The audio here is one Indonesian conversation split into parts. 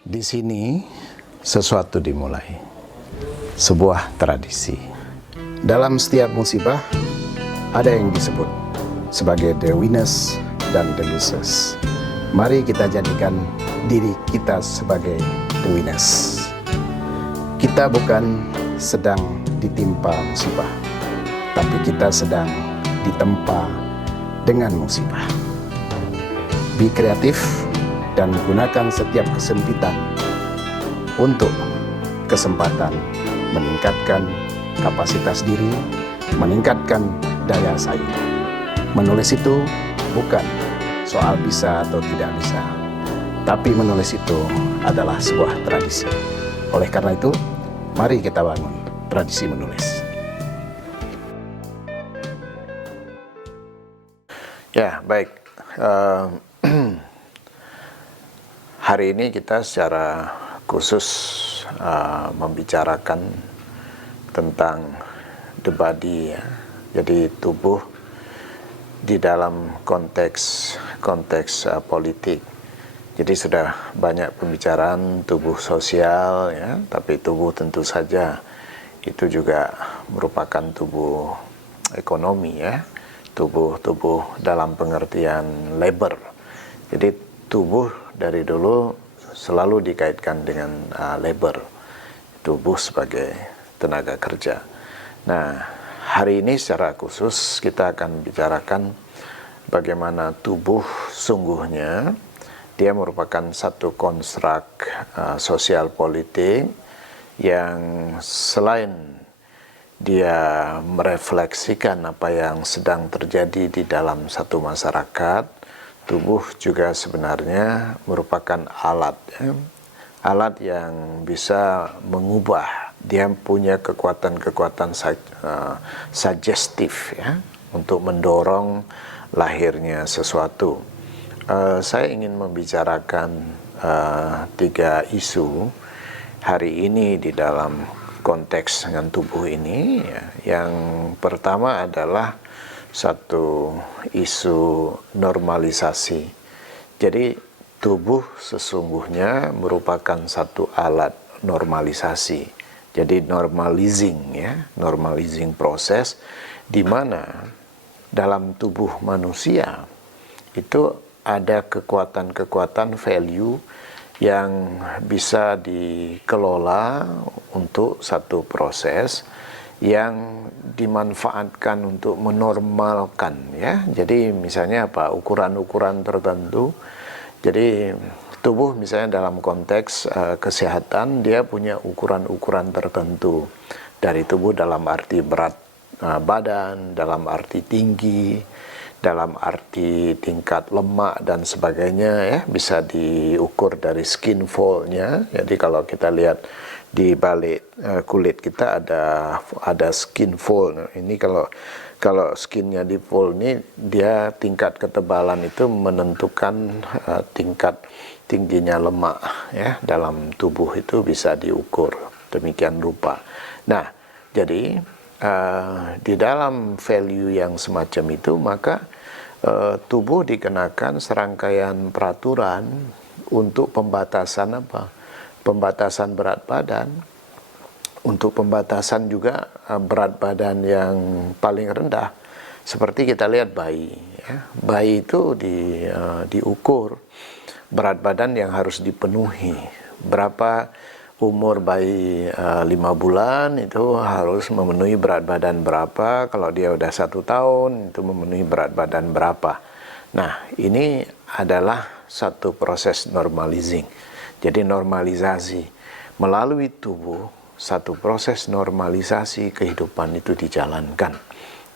Di sini sesuatu dimulai, sebuah tradisi. Dalam setiap musibah ada yang disebut sebagai the winners dan the losers. Mari kita jadikan diri kita sebagai the winners. Kita bukan sedang ditimpa musibah, tapi kita sedang ditempa dengan musibah. Be kreatif dan gunakan setiap kesempitan untuk kesempatan meningkatkan kapasitas diri, meningkatkan daya saing. Menulis itu bukan soal bisa atau tidak bisa, tapi menulis itu adalah sebuah tradisi. Oleh karena itu, mari kita bangun tradisi menulis. Ya, baik. Hari ini kita secara khusus membicarakan tentang the body, ya. Jadi tubuh di dalam konteks politik. Jadi sudah banyak pembicaraan tubuh sosial, ya, tapi tubuh tentu saja itu juga merupakan tubuh ekonomi, ya, tubuh dalam pengertian labor. Jadi tubuh dari dulu selalu dikaitkan dengan labor, tubuh sebagai tenaga kerja. Nah, hari ini secara khusus kita akan bicarakan bagaimana tubuh sungguhnya dia merupakan satu konstruk sosial politik yang selain dia merefleksikan apa yang sedang terjadi di dalam satu masyarakat, tubuh juga sebenarnya merupakan alat, ya. Alat yang bisa mengubah, dia punya kekuatan-kekuatan sugestif, ya, untuk mendorong lahirnya sesuatu. Saya ingin membicarakan 3 isu hari ini di dalam konteks dengan tubuh ini, ya. Yang pertama adalah satu isu normalisasi. Jadi tubuh sesungguhnya merupakan satu alat normalisasi. Jadi normalizing, ya, normalizing proses di mana dalam tubuh manusia itu ada kekuatan-kekuatan value yang bisa dikelola untuk satu proses yang dimanfaatkan untuk menormalkan, ya. Jadi misalnya apa? Ukuran-ukuran tertentu. Jadi tubuh misalnya dalam konteks kesehatan dia punya ukuran-ukuran tertentu dari tubuh dalam arti berat badan, dalam arti tinggi, dalam arti tingkat lemak dan sebagainya, ya, bisa diukur dari skin fold-nya. Jadi kalau kita lihat di balik kulit kita ada skin fold. Ini kalau skinnya di fold ini, dia tingkat ketebalan itu menentukan tingkat tingginya lemak, ya, dalam tubuh itu bisa diukur demikian rupa. Nah, jadi di dalam value yang semacam itu maka tubuh dikenakan serangkaian peraturan untuk pembatasan apa? Pembatasan berat badan, untuk pembatasan juga berat badan yang paling rendah. Seperti kita lihat bayi, ya. Bayi itu diukur berat badan yang harus dipenuhi. Berapa umur bayi 5 bulan itu harus memenuhi berat badan berapa, kalau dia udah 1 tahun itu memenuhi berat badan berapa. Nah, ini adalah satu proses normalizing. Jadi normalisasi melalui tubuh, satu proses normalisasi kehidupan itu dijalankan.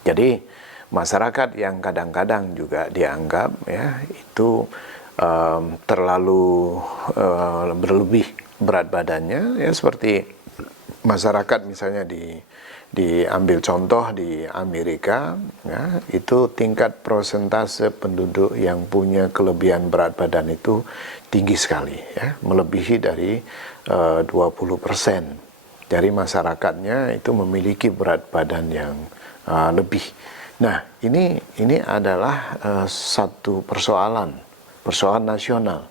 Jadi masyarakat yang kadang-kadang juga dianggap, ya, itu terlalu berlebih berat badannya, ya, seperti masyarakat misalnya diambil contoh di Amerika, ya, itu tingkat persentase penduduk yang punya kelebihan berat badan itu tinggi sekali, ya, melebihi dari 20% dari masyarakatnya itu memiliki berat badan yang lebih. Nah, ini adalah satu persoalan nasional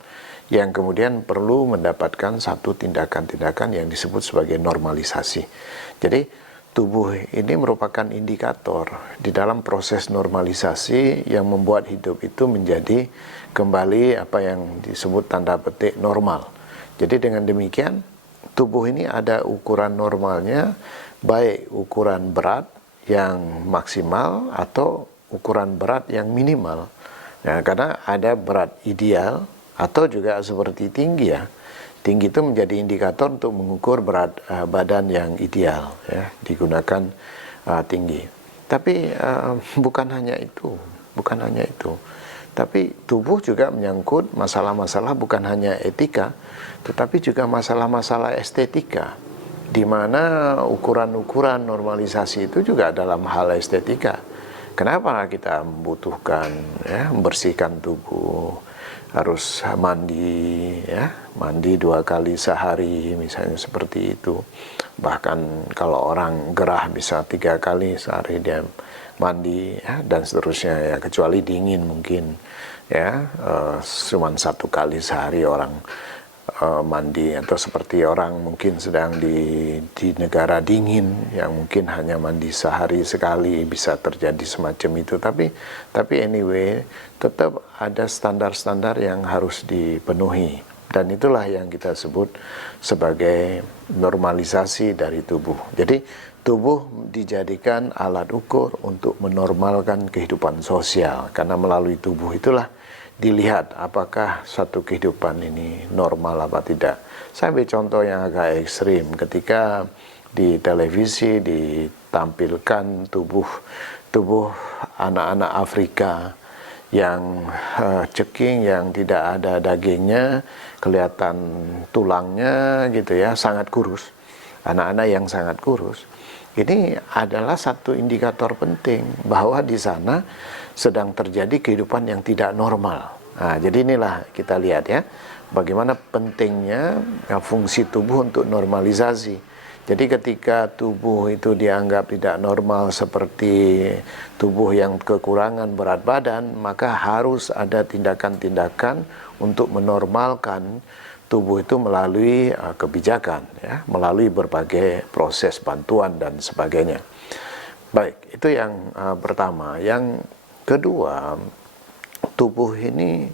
yang kemudian perlu mendapatkan satu tindakan-tindakan yang disebut sebagai normalisasi. Jadi tubuh ini merupakan indikator di dalam proses normalisasi yang membuat hidup itu menjadi kembali apa yang disebut tanda petik normal. Jadi dengan demikian tubuh ini ada ukuran normalnya, baik ukuran berat yang maksimal atau ukuran berat yang minimal. Nah, karena ada berat ideal atau juga seperti tinggi ya. Tinggi itu menjadi indikator untuk mengukur berat badan yang ideal ya, digunakan tinggi. Tapi bukan hanya itu, bukan hanya itu. Tapi tubuh juga menyangkut masalah-masalah bukan hanya etika, tetapi juga masalah-masalah estetika, di mana ukuran-ukuran normalisasi itu juga dalam hal estetika. Kenapa kita membutuhkan ya, membersihkan tubuh, harus mandi ya, mandi 2 kali sehari misalnya seperti itu. Bahkan kalau orang gerah bisa 3 kali sehari dia mandi ya, dan seterusnya ya, kecuali dingin mungkin ya, cuma 1 kali sehari orang mandi, atau seperti orang mungkin sedang di negara dingin yang mungkin hanya mandi sehari sekali, bisa terjadi semacam itu. Tapi anyway tetap ada standar-standar yang harus dipenuhi, dan itulah yang kita sebut sebagai normalisasi dari tubuh. Jadi tubuh dijadikan alat ukur untuk menormalkan kehidupan sosial, karena melalui tubuh itulah dilihat apakah satu kehidupan ini normal apa tidak. Saya ambil contoh yang agak ekstrim, ketika di televisi ditampilkan tubuh anak-anak Afrika yang ceking, yang tidak ada dagingnya, kelihatan tulangnya gitu ya, sangat kurus. Anak-anak yang sangat kurus. Ini adalah satu indikator penting bahwa di sana sedang terjadi kehidupan yang tidak normal. Nah, jadi inilah kita lihat ya, bagaimana pentingnya fungsi tubuh untuk normalisasi. Jadi ketika tubuh itu dianggap tidak normal seperti tubuh yang kekurangan berat badan, maka harus ada tindakan-tindakan untuk menormalkan tubuh itu melalui kebijakan, ya, melalui berbagai proses bantuan dan sebagainya. Baik, itu yang pertama. Yang kedua, tubuh ini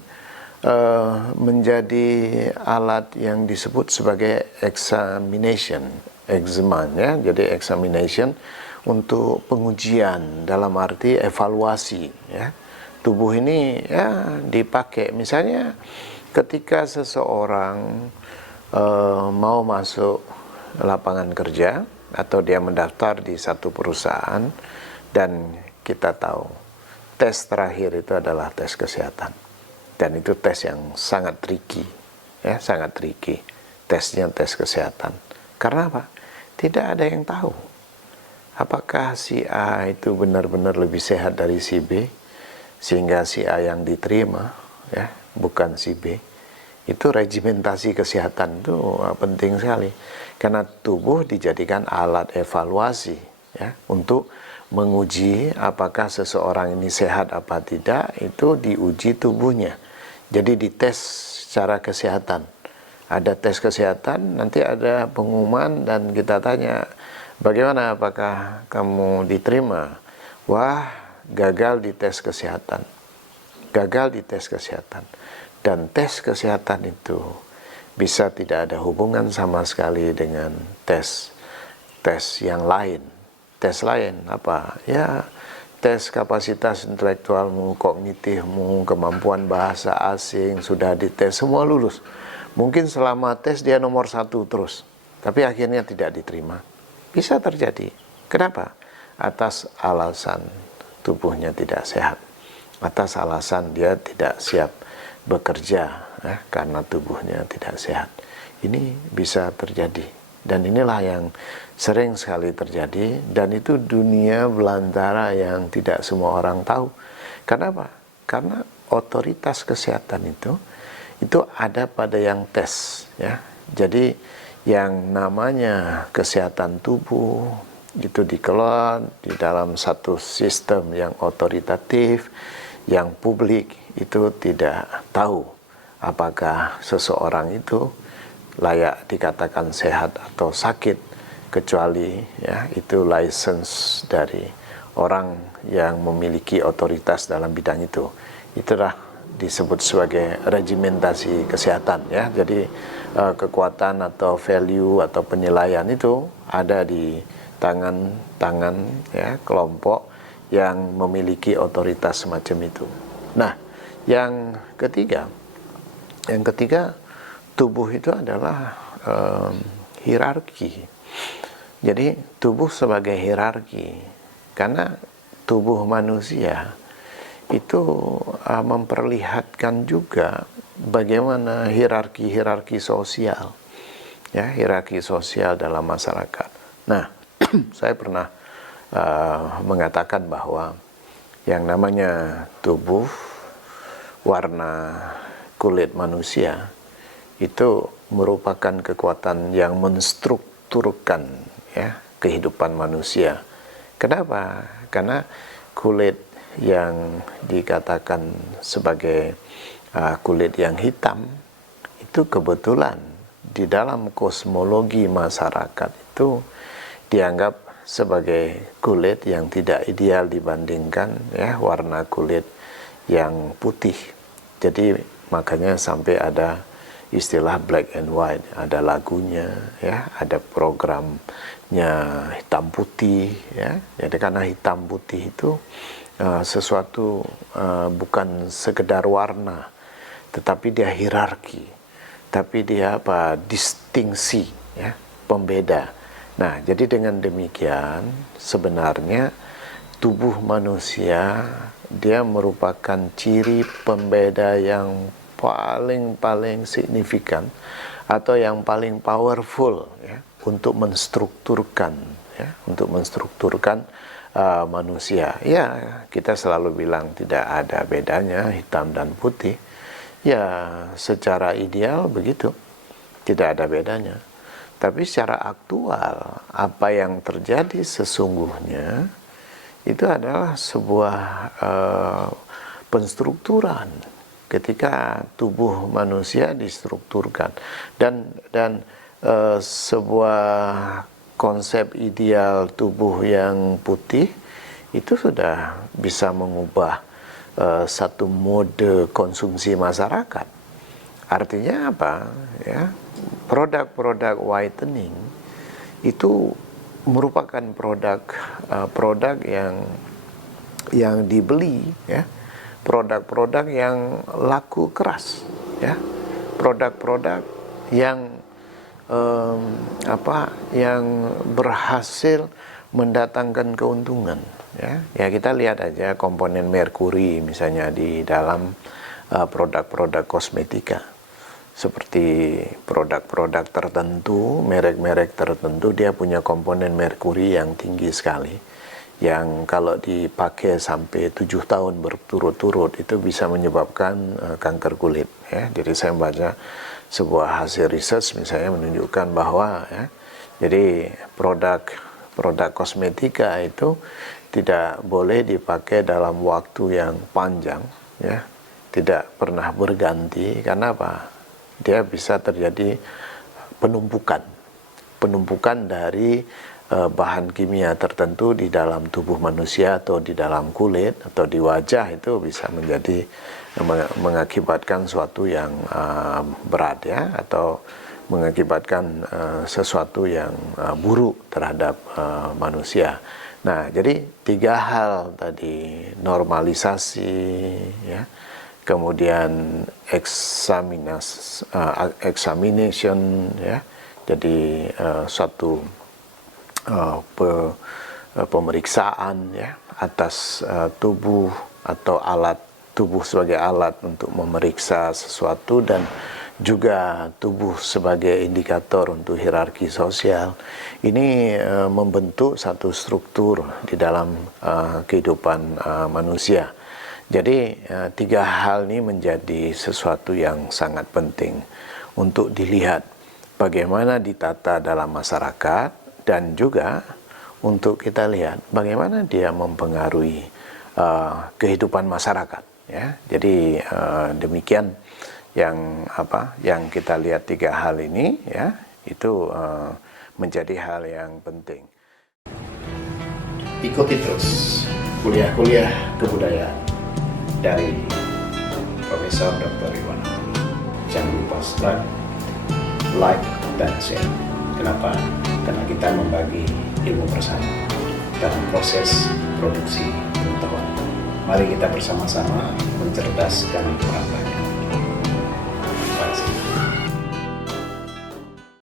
menjadi alat yang disebut sebagai examination, ya, jadi examination untuk pengujian dalam arti evaluasi. Ya. Tubuh ini ya dipakai, misalnya ketika seseorang mau masuk lapangan kerja atau dia mendaftar di satu perusahaan, dan kita tahu tes terakhir itu adalah tes kesehatan, dan itu tes yang sangat tricky ya, sangat tricky. Tesnya tes kesehatan. Karena apa? Tidak ada yang tahu apakah si A itu benar-benar lebih sehat dari si B, sehingga si A yang diterima ya, bukan si B. Itu regimentasi kesehatan itu penting sekali, karena tubuh dijadikan alat evaluasi ya, untuk menguji apakah seseorang ini sehat apa tidak. Itu diuji tubuhnya, jadi dites secara kesehatan. Ada tes kesehatan, nanti ada pengumuman dan kita tanya, bagaimana, apakah kamu diterima? Wah, gagal di tes kesehatan, gagal di tes kesehatan. Dan tes kesehatan itu bisa tidak ada hubungan sama sekali dengan tes yang lain. Tes lain apa? Ya, tes kapasitas intelektualmu, kognitifmu, kemampuan bahasa asing, sudah dites, semua lulus. Mungkin selama tes dia nomor 1 terus, tapi akhirnya tidak diterima. Bisa terjadi. Kenapa? Atas alasan tubuhnya tidak sehat, atas alasan dia tidak siap bekerja ya, karena tubuhnya tidak sehat. Ini bisa terjadi, dan inilah yang sering sekali terjadi, dan itu dunia belantara yang tidak semua orang tahu. Kenapa? Karena otoritas kesehatan itu ada pada yang tes ya. Jadi yang namanya kesehatan tubuh itu dikelola di dalam satu sistem yang otoritatif, yang publik itu tidak tahu apakah seseorang itu layak dikatakan sehat atau sakit, kecuali ya itu license dari orang yang memiliki otoritas dalam bidang itu. Itulah disebut sebagai regimentasi kesehatan ya. Jadi kekuatan atau value atau penilaian itu ada di tangan ya kelompok yang memiliki otoritas semacam itu. Nah, yang ketiga, tubuh itu adalah hierarki. Jadi tubuh sebagai hierarki, karena tubuh manusia itu memperlihatkan juga bagaimana hierarki sosial, ya, hierarki sosial dalam masyarakat. Nah, saya pernah mengatakan bahwa yang namanya tubuh, warna kulit manusia itu merupakan kekuatan yang menstrukturkan ya kehidupan manusia. Kenapa? Karena kulit yang dikatakan sebagai kulit yang hitam itu kebetulan di dalam kosmologi masyarakat itu dianggap sebagai kulit yang tidak ideal dibandingkan ya warna kulit yang putih. Jadi makanya sampai ada istilah black and white, ada lagunya ya, ada programnya hitam putih ya. Jadi karena hitam putih itu sesuatu bukan sekedar warna, tetapi dia hierarki, tapi dia distingsi ya, pembeda. Nah, jadi dengan demikian sebenarnya tubuh manusia dia merupakan ciri pembeda yang paling signifikan atau yang paling powerful ya untuk menstrukturkan manusia. Ya, kita selalu bilang tidak ada bedanya hitam dan putih. Ya, secara ideal begitu. Tidak ada bedanya. Tapi secara aktual, apa yang terjadi sesungguhnya itu adalah sebuah penstrukturan ketika tubuh manusia distrukturkan dan sebuah konsep ideal tubuh yang putih itu sudah bisa mengubah satu mode konsumsi masyarakat. Artinya apa? Ya, produk-produk whitening itu merupakan produk yang dibeli ya, produk-produk yang laku keras ya, produk-produk yang yang berhasil mendatangkan keuntungan ya. Ya kita lihat aja komponen merkuri misalnya di dalam produk-produk kosmetika. Seperti produk-produk tertentu, merek-merek tertentu dia punya komponen merkuri yang tinggi sekali, yang kalau dipakai sampai 7 tahun berturut-turut itu bisa menyebabkan kanker kulit ya. Jadi saya membaca sebuah hasil research misalnya menunjukkan bahwa ya, jadi produk kosmetika itu tidak boleh dipakai dalam waktu yang panjang ya, tidak pernah berganti. Karena apa? Dia bisa terjadi penumpukan dari bahan kimia tertentu di dalam tubuh manusia atau di dalam kulit atau di wajah, itu bisa menjadi mengakibatkan suatu yang berat ya, atau mengakibatkan sesuatu yang buruk terhadap manusia. Nah, jadi 3 hal tadi, normalisasi ya, kemudian examination ya, jadi suatu pemeriksaan ya atas tubuh atau alat tubuh sebagai alat untuk memeriksa sesuatu, dan juga tubuh sebagai indikator untuk hierarki sosial. Ini membentuk satu struktur di dalam kehidupan manusia. Jadi 3 hal ini menjadi sesuatu yang sangat penting untuk dilihat bagaimana ditata dalam masyarakat, dan juga untuk kita lihat bagaimana dia mempengaruhi kehidupan masyarakat ya. Jadi demikian yang kita lihat tiga hal ini ya itu menjadi hal yang penting. Ikuti terus kuliah-kuliah kebudayaan dari Profesor Dr. Iwan. Jangan lupa subscribe, like, dan share. Kenapa? Karena kita membagi ilmu bersama dalam proses produksi pengetahuan. Mari kita bersama-sama mencerdaskan orang banyak. Terima kasih.